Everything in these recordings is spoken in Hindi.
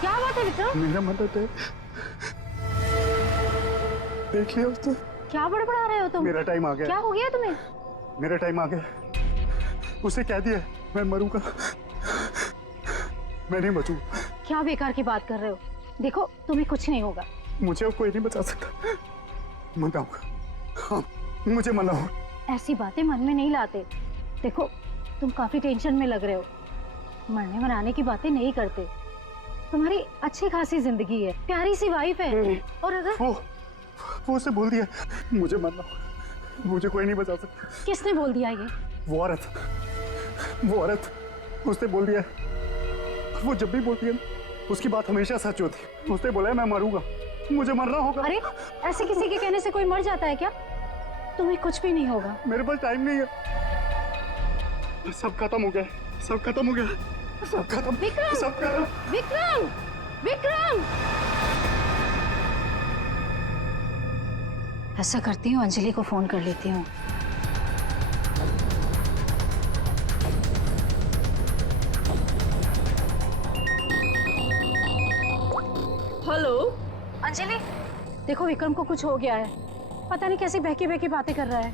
क्या बात है विक्रम? मेरा मदद है, देख लिया उसने। क्या बड़बड़ा रहे हो तुम? मेरा टाइम आ गया। क्या हो गया तुम्हें? मेरा टाइम आ गया। उसे कह दिया मैं मरूंगा, मैं नहीं बचूंगा। क्या बेकार की बात कर रहे हो? देखो तुम्हें कुछ नहीं होगा। मुझे अब कोई नहीं बचा सकता। मनाऊंगा, हाँ मुझे मनाओ। ऐसी बातें मन में नहीं लाते। देखो तुम काफी टेंशन में लग रहे हो। मरने मनाने की बातें नहीं करते। तुम्हारी अच्छी खासी जिंदगी है, प्यारी सी वाइफ है। और अगर वो उसे बोल दिया मुझे मरना होगा, मुझे कोई नहीं बचा सकता। किसने बोल दिया ये? वो औरत उसने बोल दिया। वो जब भी बोलती है उसकी बात हमेशा सच होती है। उसने बोला है मैं मरूंगा, मुझे मरना होगा। अरे ऐसे किसी के कहने से कोई मर जाता है क्या? तुम्हें कुछ भी नहीं होगा। मेरे पास टाइम नहीं है, सब खत्म हो गया, सब खत्म हो गया, सब खत्म। विक्रम! सब खत्म। विक्रम! विक्रम! ऐसा करती हूँ, अंजलि को फोन कर लेती हूँ। हेलो अंजलि, देखो विक्रम को कुछ हो गया है। पता नहीं कैसी बहकी बहकी बातें कर रहा है।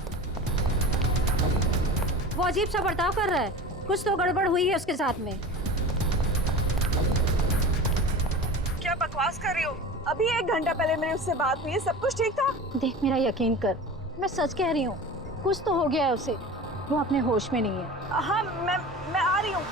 वो अजीब सा बर्ताव कर रहा है। कुछ तो गड़बड़ हुई है उसके साथ में। क्या बकवास कर रही हो? अभी 1 घंटा पहले मेरी उससे बात हुई है, सब कुछ ठीक था। देख मेरा यकीन कर, मैं सच कह रही हूँ। कुछ तो हो गया है उसे, वो अपने होश में नहीं है। हाँ मैं आ रही हूँ।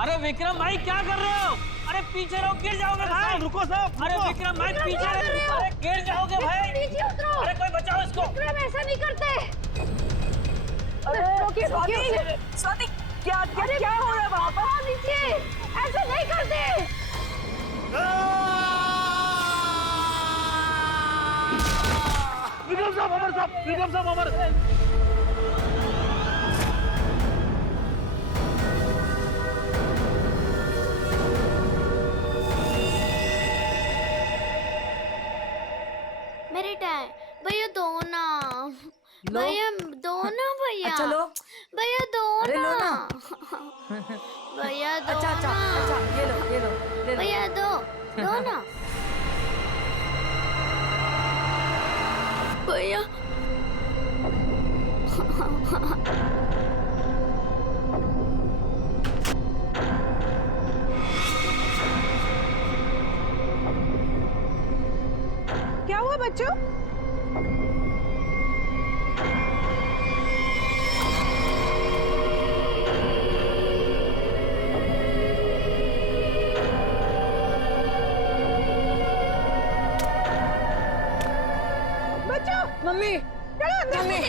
अरे विक्रम भाई क्या कर रहे हो? अरे पीछे रहो, गिर जाओगे भाई। रुको साहब। अरे विक्रम भाई पीछे रहो, अरे गिर जाओगे भाई। नीचे उतरो। अरे कोई बचाओ इसको। विक्रम ऐसा नहीं करते। अरे रोकिए, स्वाति, रोकिए। स्वाति क्या क्या क्या हो रहा है वहाँ पर? नीचे ऐसा नहीं करते। विक्रम साहब अमर साहब, विक्रम साहब अमर। मेरे टाइम भैया दो ना, भैया दो ना, भैया अच्छा लो, भैया दो अरे लो ना, ना। भैया दो अच्छा अच्छा ना, अच्छा ये लो ले लो। भैया दो दो ना, भैया क्या हुआ बच्चों? बच्चों मम्मी चलो अंदर। मम्मी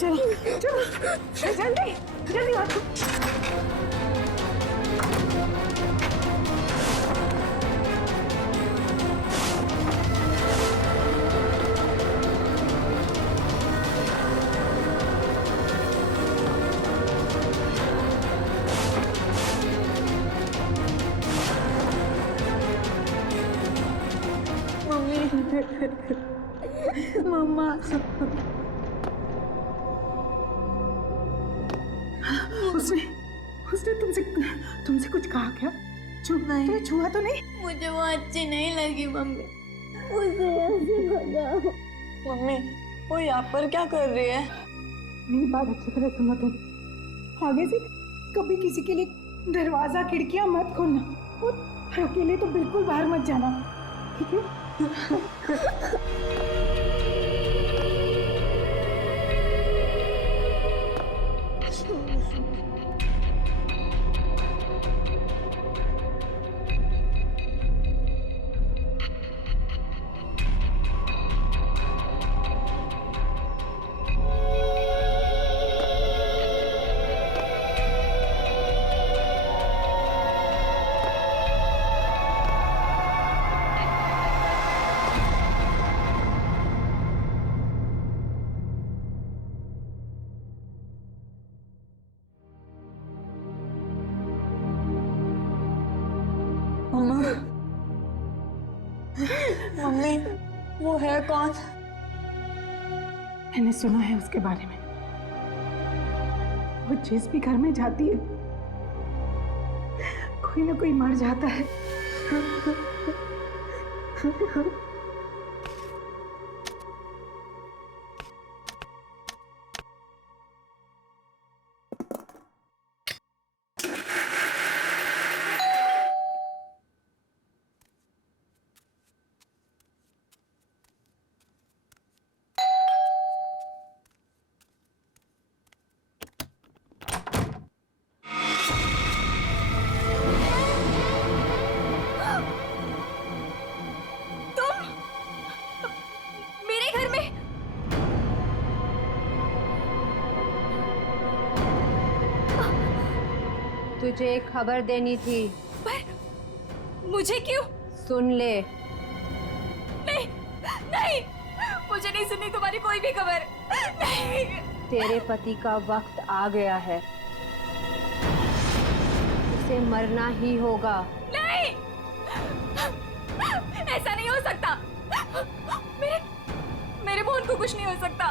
चलो चलो जल्दी जल्दी आओ। मम्मा उसने तुमसे कुछ कहा क्या? तुम्हें छुआ तो नहीं? मुझे वो अच्छी नहीं लगी मम्मी, उसे ऐसे भगाओ। मम्मी वो यहाँ पर क्या कर रही है? मेरी बात अच्छी तरह सुनो तुम। आगे से कभी किसी के लिए दरवाजा खिड़कियां मत खोलना और अकेले तो बिल्कुल बाहर मत जाना, ठीक है? वो है कौन? मैंने सुना है उसके बारे में। वो जिस भी घर में जाती है कोई ना कोई मर जाता है। मेरे घर में? तुझे एक खबर देनी थी। पर मुझे क्यों? सुन ले। नहीं नहीं, मुझे नहीं सुननी तुम्हारी कोई भी खबर। नहीं। तेरे पति का वक्त आ गया है, उसे मरना ही होगा। नहीं, ऐसा नहीं हो सकता। मेरे मोहन को कुछ नहीं हो सकता।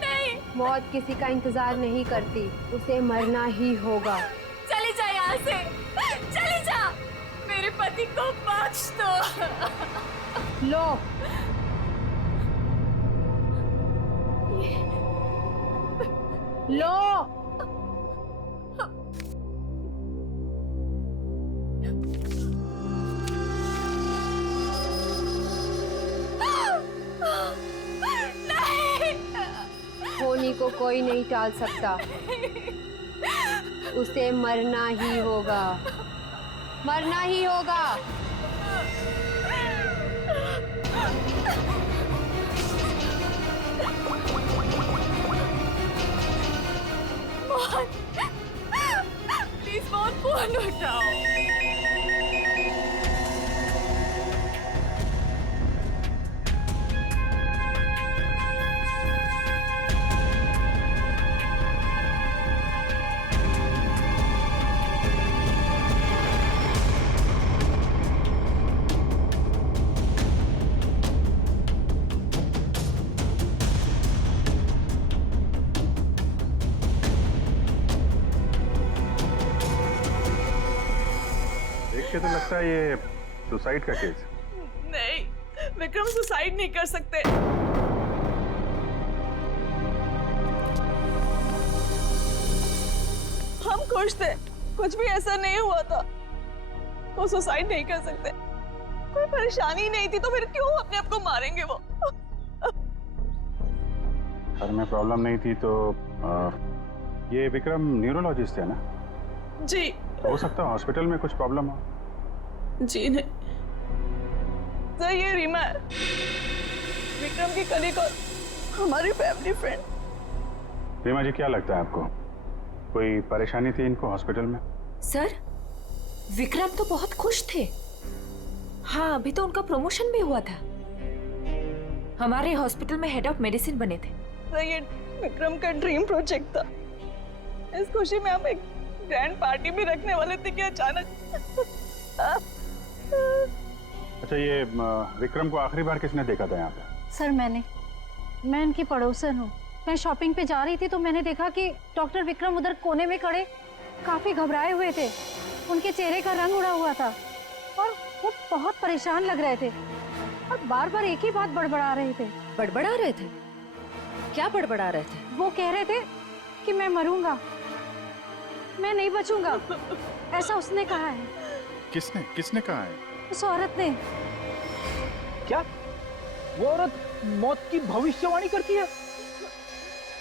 नहीं। मौत किसी का इंतजार नहीं करती, उसे मरना ही होगा। चली जा यहाँ से, चली जा। मेरे पति को बख्श दो। लो, लो। होनी को कोई नहीं टाल सकता, उसे मरना ही होगा, मरना ही होगा। मोहन, प्लीज मोहन, फोन उठाओ। देख के तो लगता है ये सुसाइड का केस। नहीं, विक्रम सुसाइड नहीं कर सकते। हम खुश थे, कुछ भी ऐसा नहीं हुआ था। वो सुसाइड नहीं कर सकते। कोई परेशानी नहीं थी तो फिर क्यों अपने आप को मारेंगे वो? घर में प्रॉब्लम नहीं थी तो ये विक्रम न्यूरोलॉजिस्ट है ना? जी। हो सकता है हॉस्पिटल में कुछ प्रॉब्लम हो। जी नहीं सर, ये रीमा है, विक्रम की कलीग और हमारी फैमिली फ्रेंड। रीमा जी, क्या लगता है आपको कोई परेशानी थी इनको हॉस्पिटल में? सर, विक्रम तो बहुत खुश थे। हाँ, अभी तो उनका प्रमोशन भी हुआ था, हमारे हॉस्पिटल में हेड ऑफ मेडिसिन बने थे। सर, ये विक्रम का ड्रीम प्रोजेक्ट था। इस खुशी में हम एक ग्रैंड पार्टी भी रखने वाले थे कि अचानक। अच्छा, ये विक्रम को आखिरी बार किसने देखा था यहाँ पे? सर मैं इनकी पड़ोसन हूँ। मैं शॉपिंग पे जा रही थी तो मैंने देखा कि डॉक्टर विक्रम उधर कोने में खड़े काफी घबराए हुए थे। उनके चेहरे का रंग उड़ा हुआ था और वो बहुत परेशान लग रहे थे और बार बार एक ही बात बड़बड़ा रहे थे। बड़बड़ा रहे थे? क्या बड़बड़ा रहे थे? वो कह रहे थे कि मैं मरूंगा, मैं नहीं बचूंगा, ऐसा उसने कहा है। किसने कहा है? उस औरत ने। क्या वो औरत मौत की भविष्यवाणी करती है?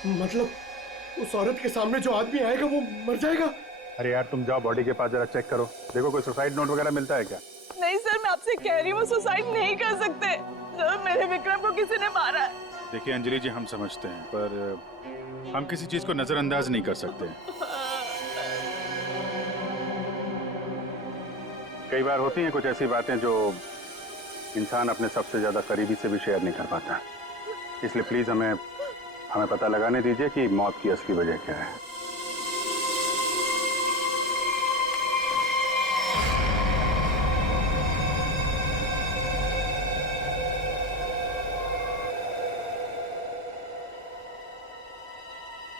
मतलब उस औरत के सामने जो आदमी आएगा वो मर जाएगा? अरे यार, तुम जाओ बॉडी के पास जरा चेक करो, देखो कोई सुसाइड नोट वगैरह मिलता है क्या? नहीं सर, मैं आपसे कह रही हूँ, वो सुसाइड नहीं कर सकते। सर, मेरे विक्रम को किसी ने मारा है। देखिए अंजलि जी, हम समझते हैं पर हम किसी चीज को नजरअंदाज नहीं कर सकते। कई बार होती हैं कुछ ऐसी बातें जो इंसान अपने सबसे ज्यादा करीबी से भी शेयर नहीं कर पाता। इसलिए प्लीज हमें पता लगाने दीजिए कि मौत की असली वजह क्या है।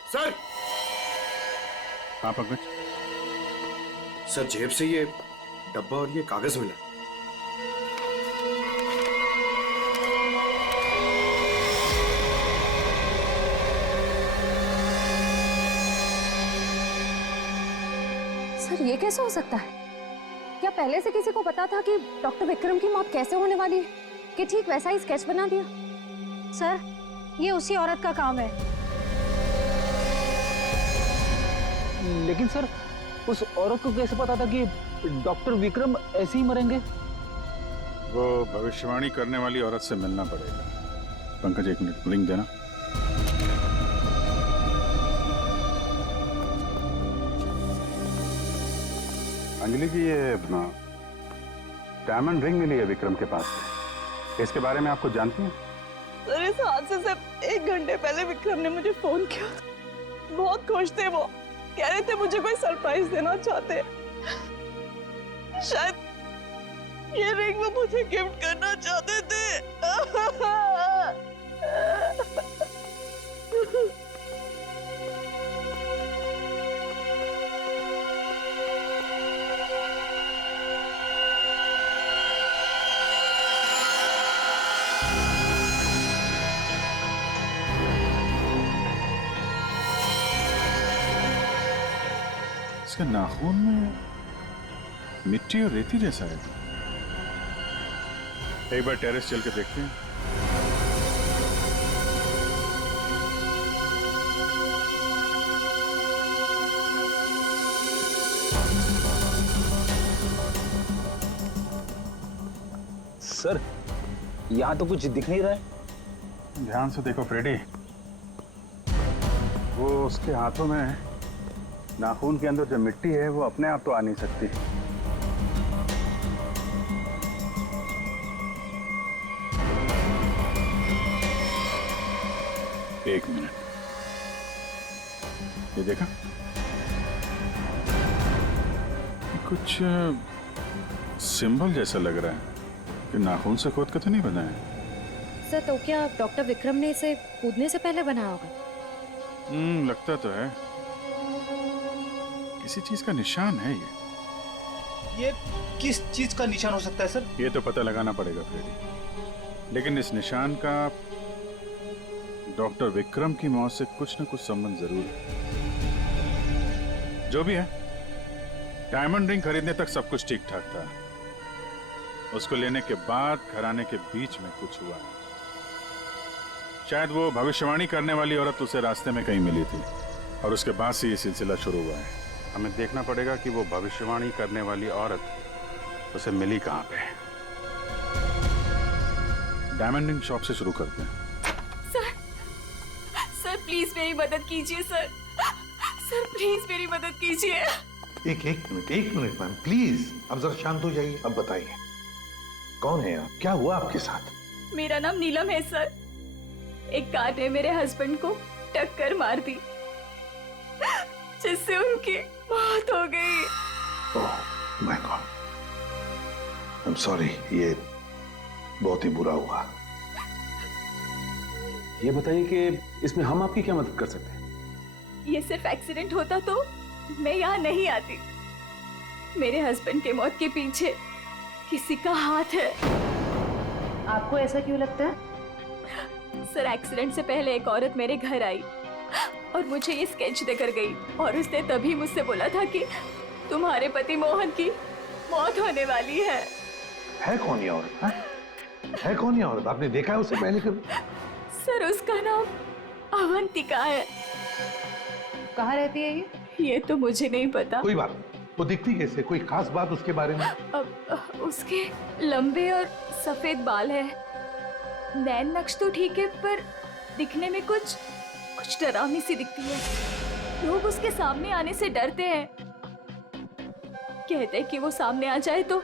सर हाँ पंकज, सर जेब से ये डब्बा और ये कागज मिला। सर ये कैसे हो सकता है? क्या पहले से किसी को पता था कि डॉक्टर विक्रम की मौत कैसे होने वाली है, कि ठीक वैसा ही स्केच बना दिया? सर, ये उसी औरत का काम है। लेकिन सर, उस औरत को कैसे पता था कि डॉक्टर विक्रम ऐसे ही मरेंगे? वो भविष्यवाणी करने वाली औरत से मिलना पड़ेगा। पंकज 1 मिनट, लिंक देना। अंजलि जी, ये डायमंड रिंग मिली है विक्रम के पास से। इसके बारे में आपको जानती हैं? सर, इस हादसे से 1 घंटे पहले विक्रम ने मुझे फोन किया था। बहुत खुश थे वो, कह रहे थे मुझे कोई सरप्राइज देना चाहते। शायद ये रिंग वो मुझे गिफ्ट करना चाहते थे। इसके नाखून में मिट्टी और रेती जैसा है। एक बार टेरेस चल के देखते हैं। सर, यहाँ तो कुछ दिख नहीं रहा है। ध्यान से देखो फ्रेडी, वो उसके हाथों में नाखून के अंदर जो मिट्टी है वो अपने आप तो आ नहीं सकती। एक मिनट, ये देखा? कुछ सिंबल जैसा लग रहा है कि नाखून से खोद के तो नहीं बना है। सर, तो क्या डॉक्टर विक्रम ने इसे कूदने से पहले बनाया होगा? लगता तो है। किसी चीज का निशान है ये किस चीज का निशान हो सकता है सर? ये तो पता लगाना पड़ेगा फ्रेडी, लेकिन इस निशान का डॉक्टर विक्रम की मौत से कुछ न कुछ संबंध जरूर है। जो भी है, डायमंड रिंग खरीदने तक सब कुछ ठीक ठाक था। उसको लेने के बाद घराने के बीच में कुछ हुआ। शायद वो भविष्यवाणी करने वाली औरत उसे रास्ते में कहीं मिली थी और उसके बाद से ये सिलसिला शुरू हुआ है। हमें देखना पड़ेगा कि वो भविष्यवाणी करने वाली औरत उसे मिली कहाँ पे। डायमंड रिंग शॉप से शुरू करते हैं। सर प्लीज मेरी मदद कीजिए सर। सर प्लीज मेरी मदद कीजिए। एक मिनट मैम, प्लीज अब जरा शांत हो जाइए। अब बताइए, कौन है आप? क्या हुआ आपके साथ? मेरा नाम नीलम है सर। एक कार ने मेरे हस्बैंड को टक्कर मार दी, जिससे उनकी मौत हो गई। Oh my God, I am sorry, ये बहुत ही बुरा हुआ। ये बताइए कि इसमें हम आपकी क्या मदद कर सकते हैं? ये सिर्फ एक्सीडेंट होता तो मैं यहाँ नहीं आती। मेरे हस्बैंड के मौत के पीछे किसी का हाथ है। आपको ऐसा क्यों लगता है? सर, एक्सीडेंट से पहले एक औरत मेरे घर आई और मुझे ये स्केच देकर गई और उसने तभी मुझसे बोला था कि तुम्हारे पति मोहन की मौत होने वाली है। है कौन ये औरत? है कौन ये औरत? आपने देखा है उसे पहले कभी? सर, उसका नाम अवंतिका है। कहाँ रहती है ये? ये तो मुझे नहीं पता। कोई बात नहीं, वो दिखती कैसे? कोई खास बात उसके बारे में? उसके लंबे और सफेद बाल है। नैन नक्श तो ठीक है, पर दिखने में कुछ डरावनी सी दिखती है। लोग उसके सामने आने से डरते हैं। कहते हैं कि वो सामने आ जाए तो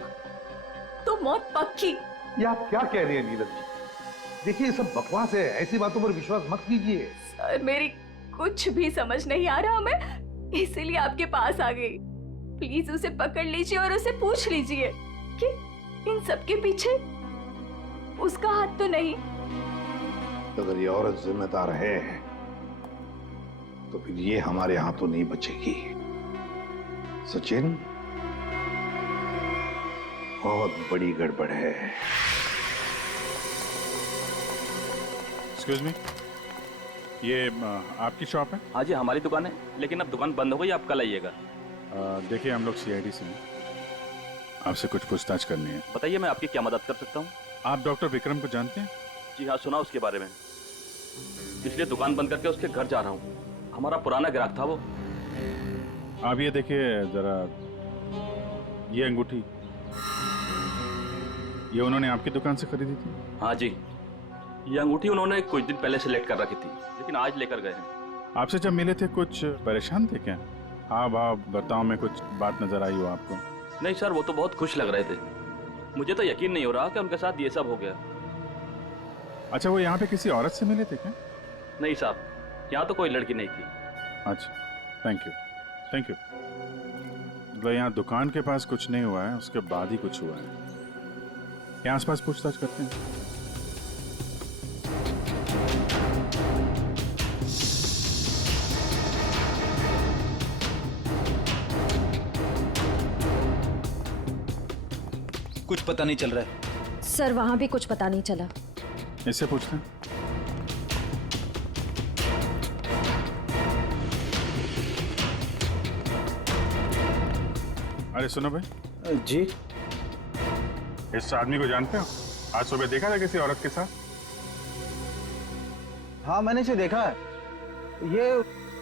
मौत पक्की। ये आप क्या कह रही हैं नीलम जी? देखिए, ये सब बकवास है, ऐसी बातों पर विश्वास मत कीजिए। सर, मेरी कुछ भी समझ नहीं आ रहा, मैं इसीलिए आपके पास आ गई। प्लीज उसे पकड़ लीजिए और उसे पूछ लीजिए कि इन सब के पीछे उसका हाथ तो नहीं। अगर ये औरत जिम्मेदार है तो फिर ये हमारे हाथों नहीं बचेगी। सचिन, बहुत बड़ी गड़बड़ है। एक्सक्यूज मी, ये आपकी शॉप है? हाँ जी, हमारी दुकान है, लेकिन अब दुकान बंद हो गई, आप कल आइएगा। देखिए, हम लोग सीआईडी से हैं, आपसे कुछ पूछताछ करनी है। बताइए, मैं आपकी क्या मदद कर सकता हूँ? आप डॉक्टर विक्रम को जानते हैं? जी हाँ, सुना उसके बारे में, इसलिए दुकान बंद करके उसके घर जा रहा हूँ। हमारा पुराना ग्राहक था वो। आप ये देखिए जरा, ये अंगूठी, ये उन्होंने आपकी दुकान से खरीदी थी? हाँ जी, ये अंगूठी उन्होंने कुछ दिन पहले सेलेक्ट कर रखी थी, लेकिन आज लेकर गए हैं। आपसे जब मिले थे कुछ परेशान थे क्या? हाँ भाव बर्ताव में कुछ बात नजर आई हो आपको? नहीं सर, वो तो बहुत खुश लग रहे थे। मुझे तो यकीन नहीं हो रहा कि उनके साथ ये सब हो गया। अच्छा, वो यहाँ पे किसी औरत से मिले थे क्या? नहीं साहब, यहाँ तो कोई लड़की नहीं थी। अच्छा, थैंक यू, थैंक यू। मतलब यहाँ दुकान के पास कुछ नहीं हुआ है, उसके बाद ही कुछ हुआ है। यहाँ आसपास पूछताछ करते हैं। कुछ पता नहीं चल रहा है सर, वहां भी कुछ पता नहीं चला। इससे पूछते हैं। अरे सुनो भाई। जी, इस आदमी को जानते हो? आज सुबह देखा था किसी औरत के साथ? हाँ मैंने इसे देखा है। ये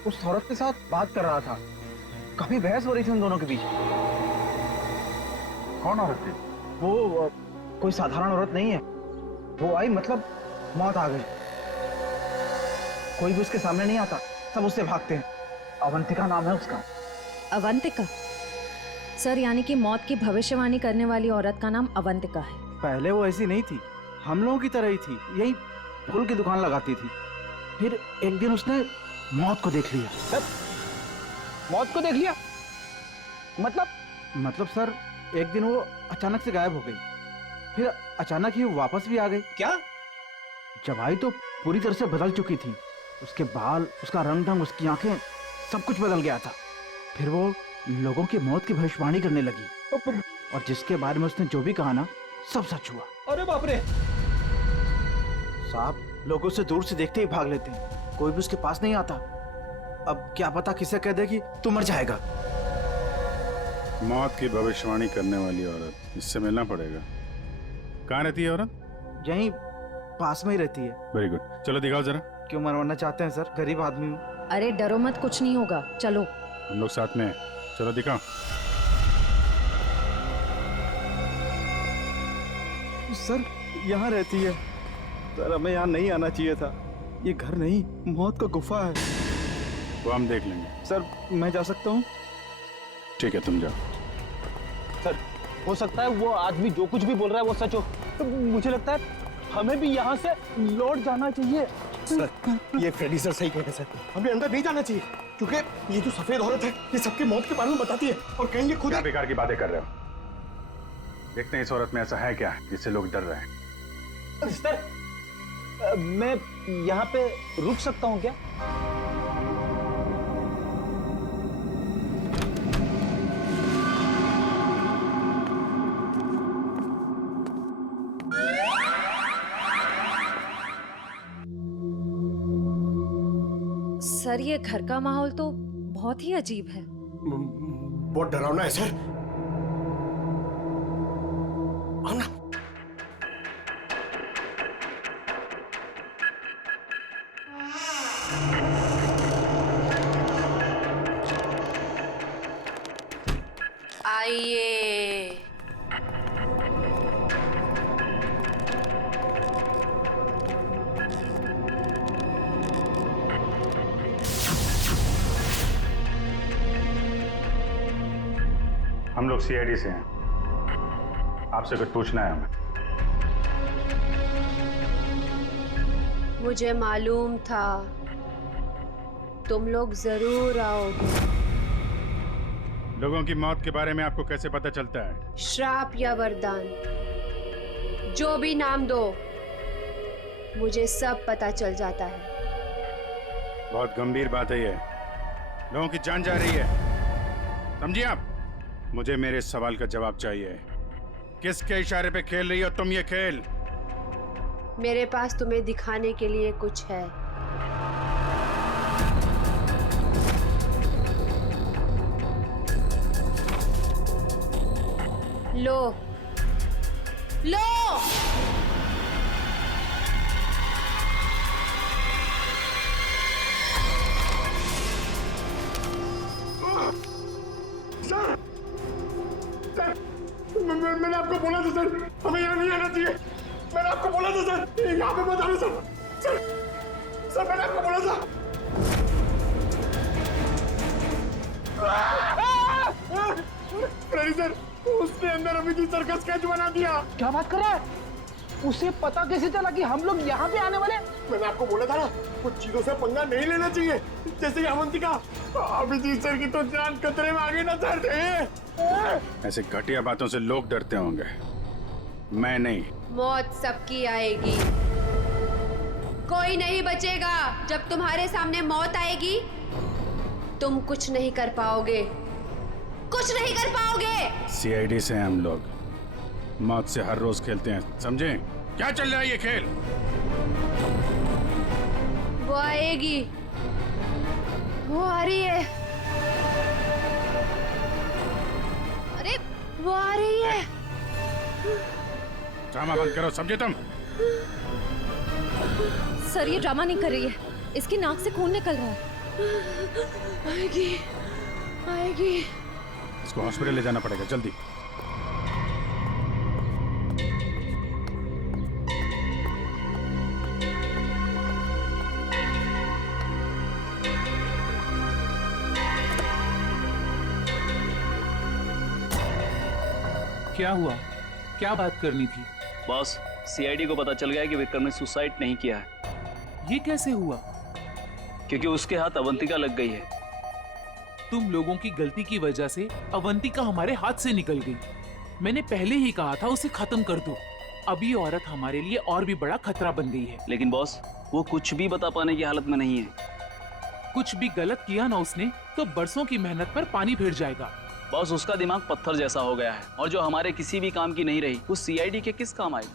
उस औरत के साथ बात कर रहा था, काफी बहस हो रही थी उन दोनों के बीच। कौन औरत थी? वो कोई साधारण औरत नहीं है। वो आई मतलब मौत आ गई। कोई भी उसके सामने नहीं आता, सब उससे भागते हैं। अवंतिका नाम है उसका। अवंतिका? सर, यानी कि मौत की भविष्यवाणी करने वाली औरत का नाम अवंतिका है। पहले वो ऐसी नहीं थी, हम लोगों की तरह ही थी, यही फूल की दुकान लगाती थी। फिर एक दिन उसने मौत को देख लिया। मौत को देख लिया? मतलब सर, एक दिन वो अचानक से गायब हो गई, फिर अचानक ही वापस भी आ गई। क्या? जब आई तो पूरी तरह से बदल चुकी थी। उसके बाल, उसका रंग ढंग, उसकी आंखें, सब कुछ बदल गया था। फिर वो लोगों की मौत की भविष्यवाणी करने लगी, और जिसके बारे में उसने जो भी कहा ना, सब सच हुआ। अरे बाप रे! साहब, लोग उसे दूर से देखते ही भाग लेते हैं, कोई भी उसके पास नहीं आता। अब क्या पता किसे कह दे कि तू मर जाएगा। मौत की भविष्यवाणी करने वाली औरत, इससे मिलना पड़ेगा। कहाँ रहती है औरत? यहीं पास में ही रहती है। वेरी गुड, चलो दिखाओ जरा। क्यों मरवाना चाहते हैं सर? गरीब आदमी हूँ। अरे डरो मत, कुछ नहीं होगा, चलो। हम लोग साथ में हैं, चलो दिखाओ। सर, यहाँ रहती है। सर, हमें यहाँ नहीं आना चाहिए था। ये घर नहीं, मौत का गुफा है। वो हम देख लेंगे। सर, मैं जा सकता हूँ? ठीक है, तुम जाओ। सर, हो सकता है वो आदमी जो कुछ भी बोल रहा है वो सच हो। तो मुझे लगता है हमें भी यहाँ से लौट जाना चाहिए। सर, ये फ्रेडी सर सही कहते हैं सर, हमें अंदर नहीं जाना चाहिए, क्योंकि ये जो सफेद औरत है, ये सबके मौत के बारे में बताती है, और कहेंगे खुद। क्या बेकार की बातें कर रहे हो? देखते हैं इस औरत में ऐसा है क्या जिससे लोग डर रहे हैं। सर, मैं यहाँ पे रुक सकता हूँ क्या? सर, ये घर का माहौल तो बहुत ही अजीब है। बहुत डरावना है सर। आना। आइए। हम लोग सीआईडी से हैं, आपसे कुछ पूछना है हमें। मुझे मालूम था तुम लोग जरूर आओगे। लोगों की मौत के बारे में आपको कैसे पता चलता है? श्राप या वरदान, जो भी नाम दो, मुझे सब पता चल जाता है। बहुत गंभीर बात है ये। लोगों की जान जा रही है, समझिए आप? मुझे मेरे सवाल का जवाब चाहिए। किसके इशारे पे खेल रही हो तुम ये खेल? मेरे पास तुम्हें दिखाने के लिए कुछ है। लो लो। मैंने आपको बोला था सर, हमें यहाँ नहीं आना चाहिए। मैंने आपको बोला था सर, यहाँ पे मत आना सर। सर मैंने आपको बोला था। फ्रेडी सर, उसने अंदर अभी की सर्कस स्केच बना दिया। क्या बात कर रहा है? उसे पता कैसे चला कि हम लोग यहाँ पे आने वाले? मैंने आपको बोला था ना, कुछ चीजों से पंगा नहीं लेना चाहिए, जैसे अवंतिका। अभिजीत सर की तो जान खतरे में आ गई ना सर। ऐसे घटिया बातों से लोग डरते होंगे, मैं नहीं। मौत सबकी आएगी, कोई नहीं बचेगा। जब तुम्हारे सामने मौत आएगी तुम कुछ नहीं कर पाओगे, कुछ नहीं कर पाओगे। सीआईडी से हम लोग मौत से हर रोज खेलते हैं, समझे? क्या चल रहा है ये खेल? वो आएगी, वो आ रही है। अरे वो आ रही है। ड्रामा बंद करो, समझे तुम? सर ये ड्रामा नहीं कर रही है, इसकी नाक से खून निकल रहा है। आएगी आएगी। इसको हॉस्पिटल ले जाना पड़ेगा जल्दी। क्या हुआ? क्या बात करनी थी? बॉस, सीआईडी को पता चल गया कि विक्रम ने सुसाइड नहीं किया है। ये कैसे हुआ? क्योंकि उसके हाथ अवंतिका लग गई है। तुम लोगों की गलती की वजह से अवंतिका हमारे हाथ से निकल गई। मैंने पहले ही कहा था उसे खत्म कर दो। अब ये औरत हमारे लिए और भी बड़ा खतरा बन गई है। लेकिन बॉस, वो कुछ भी बता पाने की हालत में नहीं है। कुछ भी गलत किया ना उसने तो बरसों की मेहनत पर पानी फिर जाएगा। बॉस, उसका दिमाग पत्थर जैसा हो गया है और जो हमारे किसी भी काम की नहीं रही वो सीआईडी के किस काम आएगी?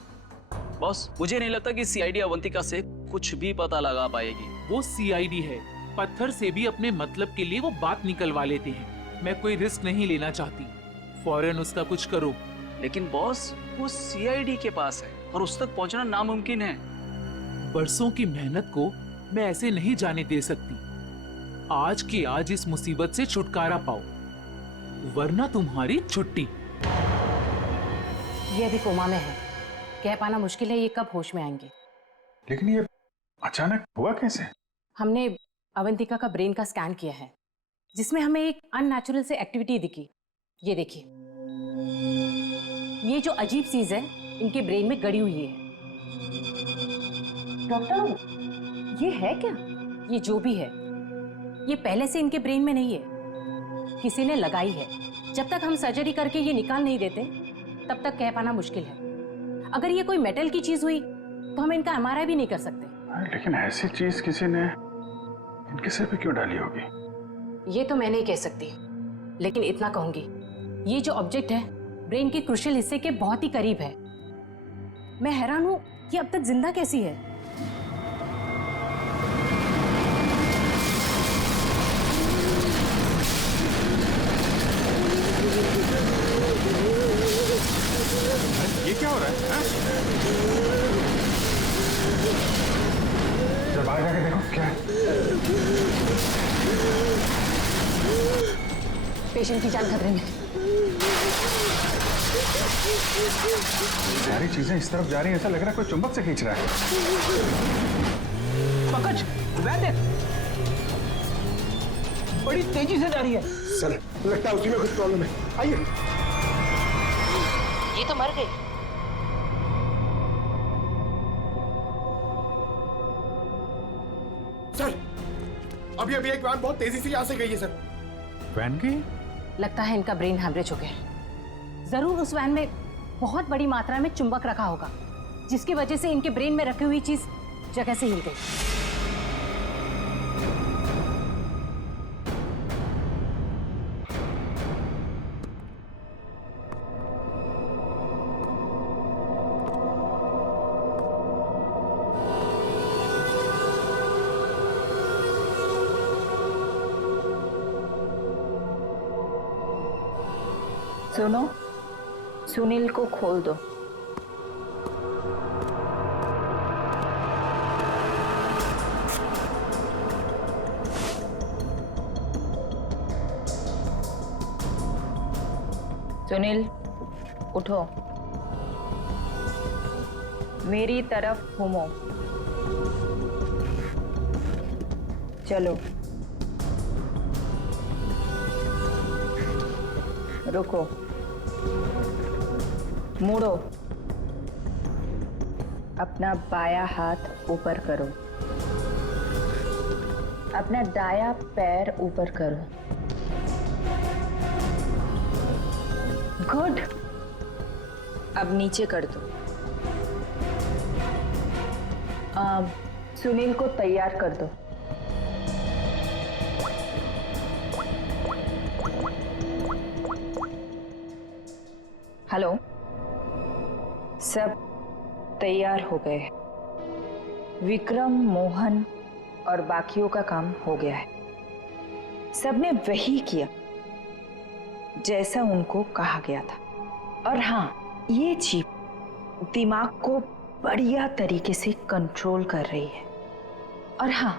बॉस, मुझे नहीं लगता कि सीआईडी अवंतिका से कुछ भी पता लगा पाएगी। वो सीआईडी है, पत्थर से भी अपने मतलब के लिए वो बात निकलवा लेते हैं। मैं कोई रिस्क नहीं लेना चाहती, फौरन उसका कुछ करो। लेकिन बॉस, वो सीआईडी के पास है और उस तक पहुंचना नामुमकिन है। बरसों की मेहनत को मैं ऐसे नहीं जाने दे सकती। आज की आज इस मुसीबत से छुटकारा पाओ, वरना तुम्हारी छुट्टी। ये अभी कोमा में है, कह पाना मुश्किल है ये कब होश में आएंगे। लेकिन ये अचानक हुआ कैसे? हमने अवंतिका का ब्रेन का स्कैन किया है, जिसमें हमें एक अननेचुरल से एक्टिविटी दिखी। ये देखिए, ये जो अजीब चीज है इनके ब्रेन में गड़ी हुई है। डॉक्टर, ये है क्या? ये जो भी है, ये पहले से इनके ब्रेन में नहीं है, किसी ने लगाई है। जब तक हम सर्जरी करके ये निकाल नहीं देते तब तक कह पाना मुश्किल है। अगर ये कोई मेटल की चीज हुई तो हम इनका एमआरआई भी नहीं कर सकते। लेकिन ऐसी चीज किसी ने इनके सिर पे क्यों डाली होगी? ये तो मैं नहीं कह सकती, लेकिन इतना कहूंगी, ये जो ऑब्जेक्ट है ब्रेन के क्रुशियल हिस्से के बहुत ही करीब है। मैं हैरान हूं कि अब तक जिंदा कैसी है। ये क्या हो रहा है? जरा बाहर जाके देखो क्या है। पेशेंट की जान खतरे में। सारी चीजें इस तरफ जा रही हैं, ऐसा लग रहा है कोई चुंबक से खींच रहा है। पकड़, वह देख, बड़ी तेजी से जा रही है। सर, लगता है उसी में कुछ प्रॉब्लम है। आइए। ये तो मर गई। सर, अभी एक वैन बहुत तेजी से यहाँ से गई है सर। वैन गई? लगता है इनका ब्रेन हैमरेज हो गया। जरूर उस वैन में बहुत बड़ी मात्रा में चुंबक रखा होगा, जिसकी वजह से इनके ब्रेन में रखी हुई चीज जगह से हिल गई। सुनो, सुनील को खोल दो। सुनील, उठो, मेरी तरफ घूमो। चलो, रुको, मुड़ो, अपना बायां हाथ ऊपर करो, अपना दायां पैर ऊपर करो। गुड। अब नीचे कर दो। सुनील को तैयार कर दो। हेलो, सब तैयार हो गए। विक्रम, मोहन और बाकियों का काम हो गया है। सबने वही किया जैसा उनको कहा गया था। और हाँ, ये चिप दिमाग को बढ़िया तरीके से कंट्रोल कर रही है। और हाँ,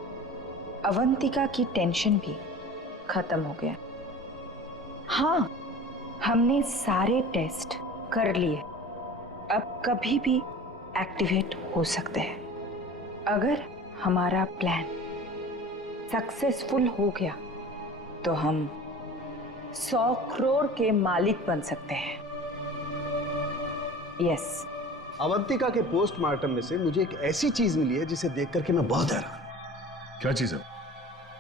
अवंतिका की टेंशन भी खत्म हो गया। हाँ, हमने सारे टेस्ट कर लिए, अब कभी भी एक्टिवेट हो सकते हैं। अगर हमारा प्लान सक्सेसफुल हो गया तो हम 100 करोड़ के मालिक बन सकते हैं। यस। अवंतिका के पोस्टमार्टम में से मुझे एक ऐसी चीज मिली है जिसे देख करके मैं बहुत हैरान। क्या चीज है?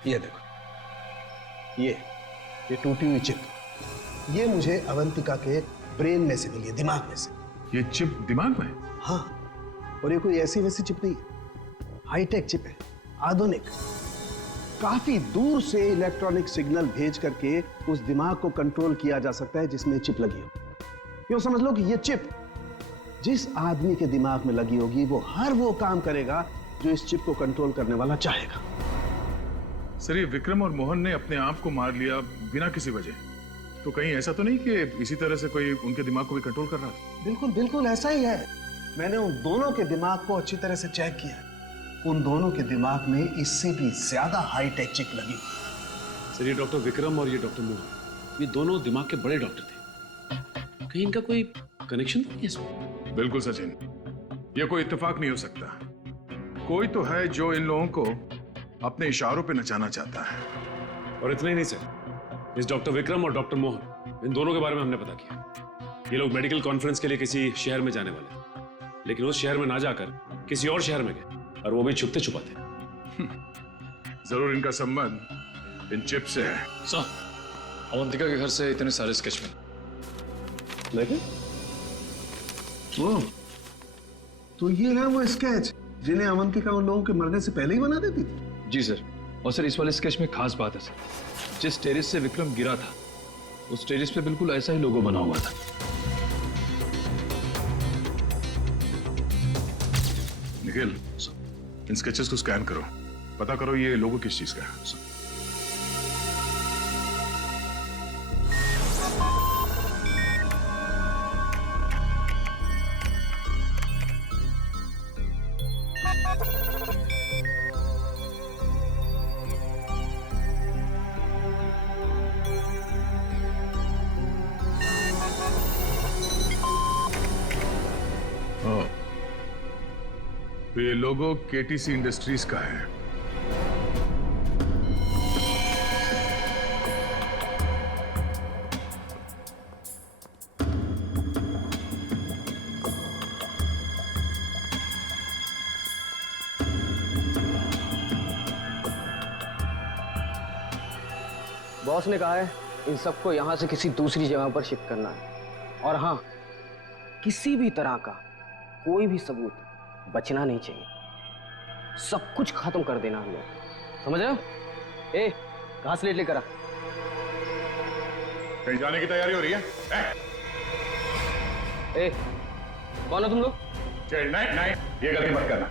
ये देखो, ये टूटी हुई चिप, ये मुझे अवंतिका के ब्रेन में से मिली है, दिमाग में से। ये चिप दिमाग में? हाँ, और ये कोई ऐसी वैसी चिप नहीं है, हाईटेक चिप है, आधुनिक। काफी दूर से इलेक्ट्रॉनिक सिग्नल भेज करके उस दिमाग को कंट्रोल किया जा सकता है जिसमें चिप लगी हो। यूं समझ लो कि ये चिप जिस आदमी के दिमाग में लगी होगी वो हर वो काम करेगा जो इस चिप को कंट्रोल करने वाला चाहेगा। सर, ये विक्रम और मोहन ने अपने आप को मार लिया बिना किसी वजह, तो कहीं ऐसा तो नहीं कि इसी तरह से कोई उनके दिमाग को भी कंट्रोल कर रहा था? बिल्कुल बिल्कुल ऐसा ही है। मैंने उन दोनों के दिमाग को अच्छी तरह से चेक किया। उन दोनों के दिमाग में इससे भी ज्यादा हाईटेक चिप लगी हुई। सर, ये डॉक्टर विक्रम और ये डॉक्टर मोहन, ये दोनों दिमाग के बड़े डॉक्टर थे। कहीं इनका कोई कनेक्शन तो नहीं है इसमें? बिल्कुल सचिन, ये कोई इत्तेफाक नहीं हो सकता। कोई तो है जो इन लोगों को अपने इशारों पे नचाना चाहता है। और इतना ही नहीं सर, इस डॉक्टर विक्रम और डॉक्टर मोहन, इन दोनों के बारे में हमने पता किया। ये लोग मेडिकल कॉन्फ्रेंस के लिए किसी शहर में जाने वाले हैं, लेकिन उस शहर में ना जाकर किसी और शहर में गए, और वो भी छुपते छुपाते। जरूर इनका संबंध इन चिप से है। सर, अवंतिका के घर से इतने सारे स्केच लेकिन वो तो ये है वो स्केच जिन्हें अवंतिका उन लोगों के मरने से पहले ही बना देती थी। जी सर, और सर इस वाले स्केच में खास बात है सर, जिस टेरेस से विक्रम गिरा था उस टेरेस पे बिल्कुल ऐसा ही लोगो बना हुआ था। निखिल, इन स्केचेस को स्कैन करो, पता करो ये लोगो किस चीज का है। तो ये लोगो केटीसी इंडस्ट्रीज का है। बॉस ने कहा है इन सबको यहां से किसी दूसरी जगह पर शिफ्ट करना है। और हाँ, किसी भी तरह का कोई भी सबूत बचना नहीं चाहिए, सब कुछ खत्म कर देना हम लोग, समझ रहे हो? ए, कहां से लेकर आ? कहीं जाने की तैयारी हो रही है? ए, कौन हो तुम लोग? नहीं, ये गलती मत करना।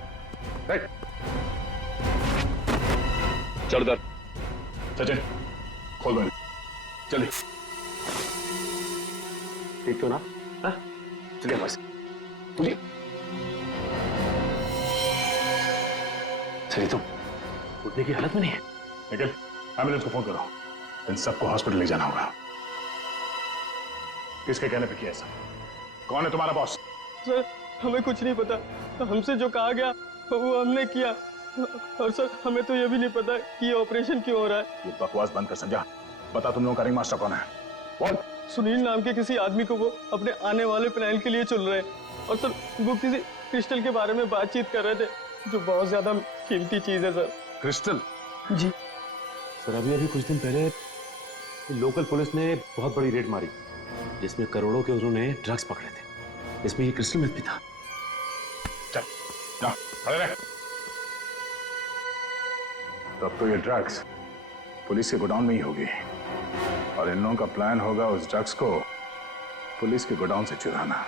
चल दर सचिन, खोल दो, जल्दी। ठीक तो ना? हाँ? चलिए बस चलिए। चलिए, तुम उठने की हालत में नहीं है। निखिल, एम्बुलेंस को फोन करो। इन सबको हॉस्पिटल ले जाना होगा। किसके कहने पे किया ऐसा? कौन है तुम्हारा बॉस? सर, हमें कुछ नहीं पता। हमसे जो कहा गया वो हमने किया। और सर, हमें तो ये भी नहीं पता कि ये ऑपरेशन क्यों हो रहा है। ये बकवास बंद कर संजय। बता तुम लोगों का रिंग मास्टर कौन है? बोल। सुनील नाम के किसी आदमी को वो अपने आने वाले प्लान के लिए चुन रहे हैं। और सर, वो किसी क्रिस्टल के बारे में बातचीत कर रहे थे, जो बहुत ज्यादा कीमती चीज है सर। क्रिस्टल? जी सर, अभी कुछ दिन पहले लोकल पुलिस ने बहुत बड़ी रेड मारी, जिसमें करोड़ों के उन्होंने ड्रग्स पकड़े थे। इसमें ये क्रिस्टल मिथ भी था। चल, जा, खड़े रह। तब तो ये ड्रग्स पुलिस के गोडाउन में ही होगी, और इन लोगों का प्लान होगा उस ड्रग्स को पुलिस के गोडाउन से चुराना।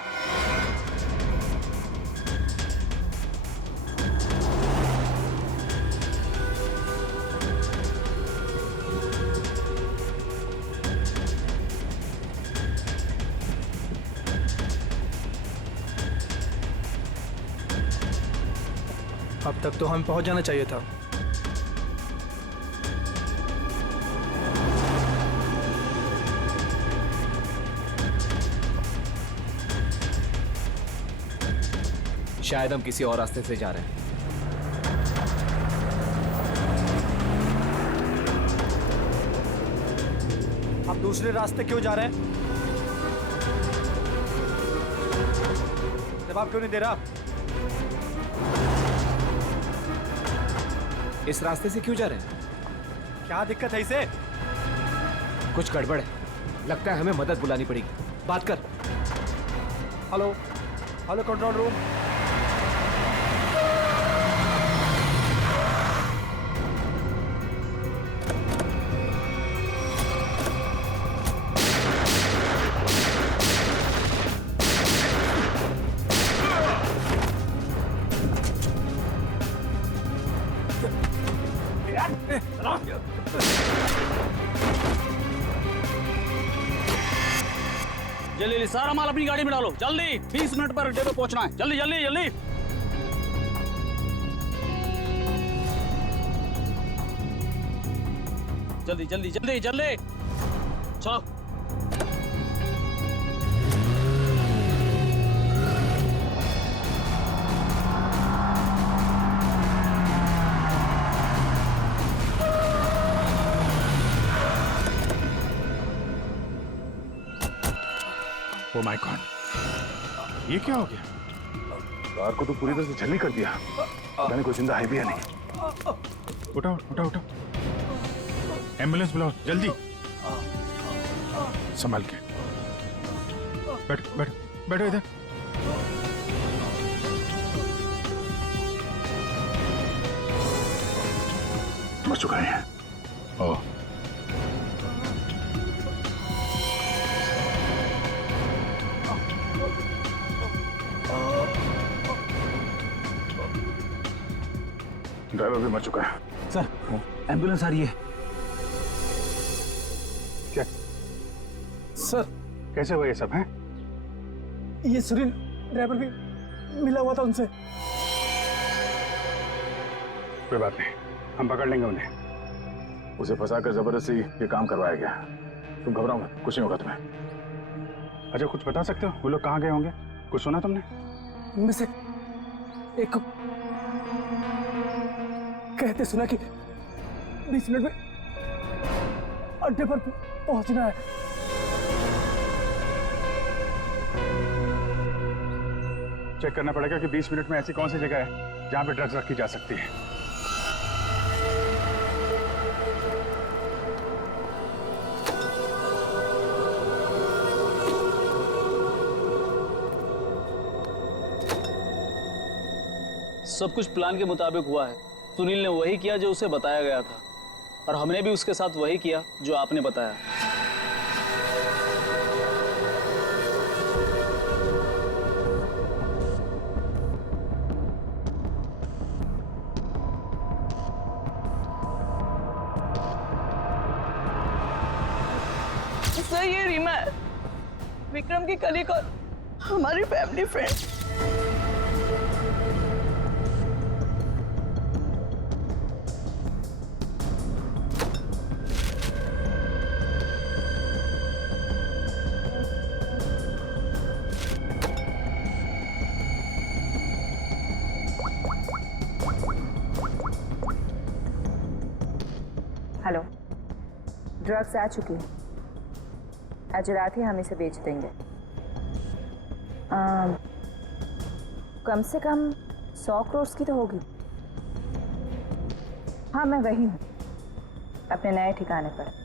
अब तक तो हमें पहुंच जाना चाहिए था। शायद हम किसी और रास्ते से जा रहे हैं। आप दूसरे रास्ते क्यों जा रहे हैं? जवाब क्यों नहीं दे रहा? इस रास्ते से क्यों जा रहे हैं? क्या दिक्कत है इसे? कुछ गड़बड़ है, लगता है हमें मदद बुलानी पड़ेगी। बात कर। Hello, hello control room. जल्दी सारा माल अपनी गाड़ी में डालो, जल्दी। 20 मिनट पर अड्डे पे पहुंचना है। जल्दी जल्दी जल्दी। जल्दी जल्दी जल्दी जल्दी चलो। ओ माय गॉड, ये क्या हो गया? कार को तो पूरी तरह से छलनी कर दिया। पता नहीं कोई जिंदा है भी या नहीं। उठाओ उठाओ उठाओ, एम्बुलेंस बुलाओ जल्दी। संभाल के बैठ बैठ बैठो इधर। मर चुका है। ओह, ड्राइवर भी मर चुका है। सर, एम्बुलेंस आ रही है। क्या सर, कैसे हुआ ये सब है? ये सुनील ड्राइवर भी मिला हुआ था उनसे। कोई बात नहीं, हम पकड़ लेंगे उन्हें। उसे फंसाकर जबरदस्ती ये काम करवाया गया। तुम घबराओ मत, कुछ नहीं होगा तुम्हें। अच्छा, कुछ बता सकते हो वो लोग कहाँ गए होंगे? कुछ सुना तुमने? उनमें से एक को कहते सुना कि 20 मिनट में अड्डे पर पहुंचना है। चेक करना पड़ेगा कि 20 मिनट में ऐसी कौन सी जगह है जहां पे ड्रग्स रखी जा सकती है। सब कुछ प्लान के मुताबिक हुआ है। सुनील ने वही किया जो उसे बताया गया था, और हमने भी उसके साथ वही किया जो आपने बताया। सर, ये रीमा है। विक्रम की कलीग और हमारी फैमिली फ्रेंड। हेलो, ड्रग्स आ चुकी है। आज रात ही हम इसे बेच देंगे। कम से कम 100 करोड़ की तो होगी। हाँ, मैं वही हूँ, अपने नए ठिकाने पर।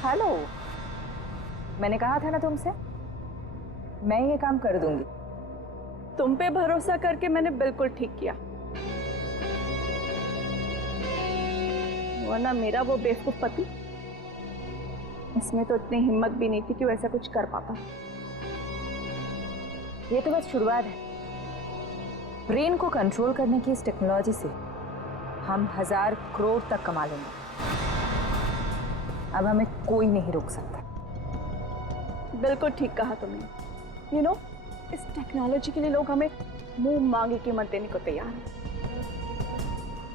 हेलो, मैंने कहा था ना तुमसे, मैं ये काम कर दूंगी। तुम पे भरोसा करके मैंने बिल्कुल ठीक किया, वरना मेरा वो बेवकूफ पति, इसमें तो इतनी हिम्मत भी नहीं थी कि वो ऐसा कुछ कर पाता। ये तो बस शुरुआत है। ब्रेन को कंट्रोल करने की इस टेक्नोलॉजी से हम 1000 करोड़ तक कमा लेंगे। अब हमें कोई नहीं रोक सकता। बिल्कुल ठीक कहा तुमने। यू नो, इस टेक्नोलॉजी के लिए लोग हमें मुंह मांगे कीमत देने को तैयार हैं।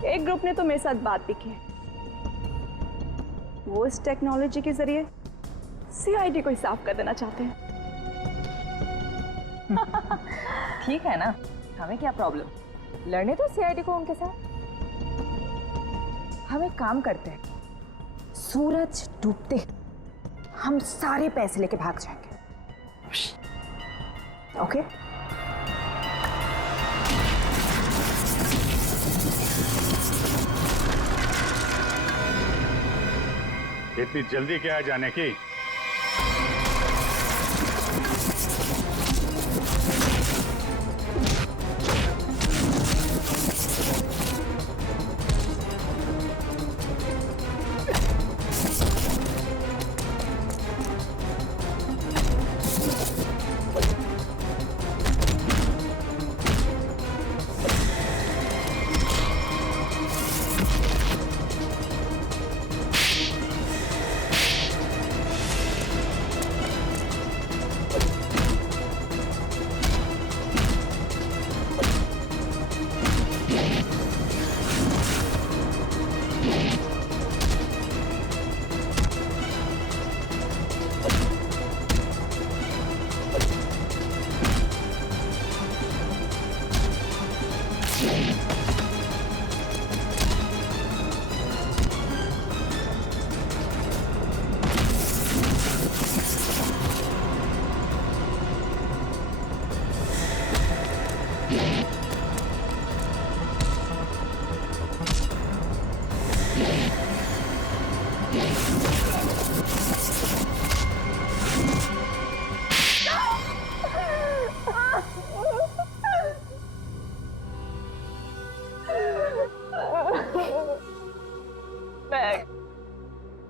एक ग्रुप ने तो मेरे साथ बात भी की है। वो इस टेक्नोलॉजी के जरिए सीआईडी को ही साफ कर देना चाहते हैं। ठीक है ना, हमें क्या प्रॉब्लम, लड़ने तो सीआईडी को उनके साथ। हम एक काम करते हैं, सूरज डूबते हम सारे पैसे लेके भाग जाएंगे। ओके? इतनी जल्दी क्या है जाने की?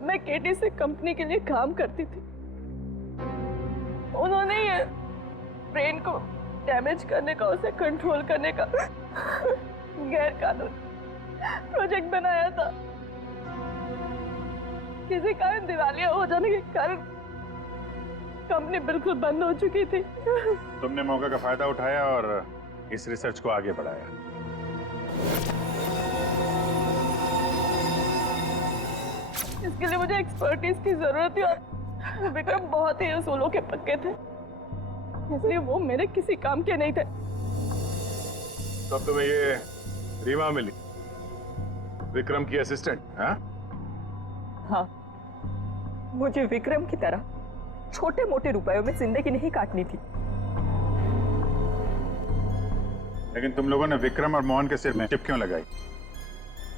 मैं केटी से कंपनी के लिए काम करती थी। उन्होंने ये ब्रेन को डैमेज करने का, उसे कंट्रोल करने का गैर कानूनी प्रोजेक्ट बनाया था। किसी कारण दिवालिया हो जाने के कारण कंपनी बिल्कुल बंद हो चुकी थी। तुमने मौके का फायदा उठाया और इस रिसर्च को आगे बढ़ाया। इसके लिए मुझे एक्सपर्टीज की जरूरत थी और विक्रम बहुत ही उसूलों के पक्के थे, इसलिए वो मेरे किसी काम के नहीं थे। तब तुम्हें ये रीमा मिली, विक्रम की असिस्टेंट? हाँ, मुझे विक्रम की तरह छोटे मोटे रुपयों में जिंदगी नहीं काटनी थी। लेकिन तुम लोगों ने विक्रम और मोहन के सिर में टिप क्यों लगाई?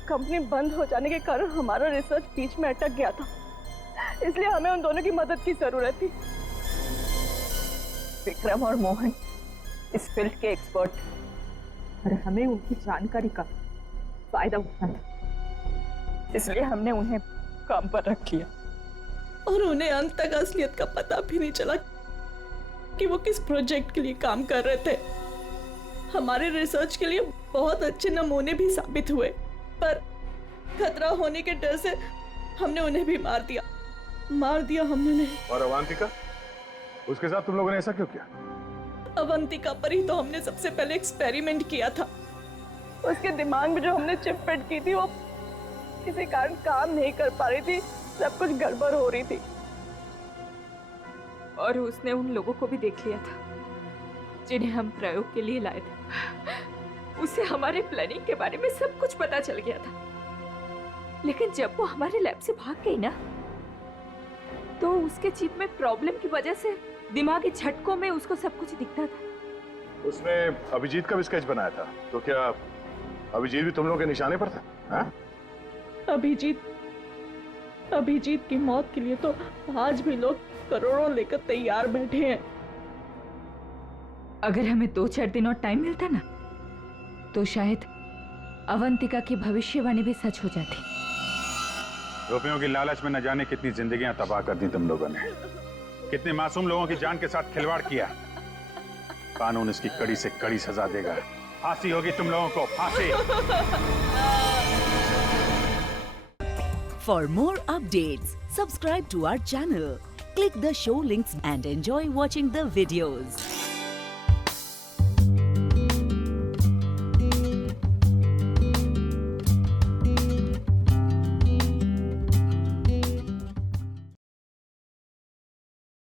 कंपनी बंद हो जाने के कारण हमारा रिसर्च बीच में अटक गया था, इसलिए हमें उन दोनों की मदद की जरूरत थी। विक्रम और मोहन इस फील्ड के एक्सपर्ट और हमें उनकी जानकारी का फायदा उठाना था। इसलिए हमने उन्हें काम पर रख लिया। और उन्हें अंत तक असलियत का पता भी नहीं चला कि वो किस प्रोजेक्ट के लिए काम कर रहे थे। हमारे रिसर्च के लिए बहुत अच्छे नमूने भी साबित हुए, पर खतरा होने के डर से हमने उन्हें भी मार दिया हमने उन्हें। और अवंतिका, उसके साथ तुम लोगों ने ऐसा क्यों किया? अवंतिका पर ही तो हमने सबसे पहले एक्सपेरिमेंट किया था। उसके दिमाग में जो हमने चिप फिट की थी वो किसी कारण काम नहीं कर पा रही थी, सब कुछ गड़बड़ हो रही थी। और उसने उन लोगों को भी देख लिया था जिन्हें हम प्रयोग के लिए लाए थे। उसे हमारे प्लानिंग के बारे में सब कुछ पता चल गया था। लेकिन जब वो हमारे लैब से भाग गई ना, तो उसके चिप में प्रॉब्लम की वजह से दिमागी झटकों में उसको सब कुछ दिखता था। उसने अभिजीत का भी स्केच बनाया था, तो क्या अभिजीत भी तुम लोगों के निशाने पर था? हाँ? अभिजीत की मौत के लिए तो आज भी लोग करोड़ों लेकर तैयार बैठे हैं। अगर हमें 2-4 दिन और टाइम मिलता ना, तो शायद अवंतिका की भविष्यवाणी भी सच हो जाती। रुपयों की लालच में न जाने कितनी जिंदगियां तबाह कर दी तुम लोगों ने, कितने मासूम लोगों की जान के साथ खिलवाड़ किया। कानून इसकी कड़ी से कड़ी सजा देगा। फांसी होगी तुम लोगों को, फांसी। For more updates, subscribe to our channel, click the show links and enjoy watching the videos.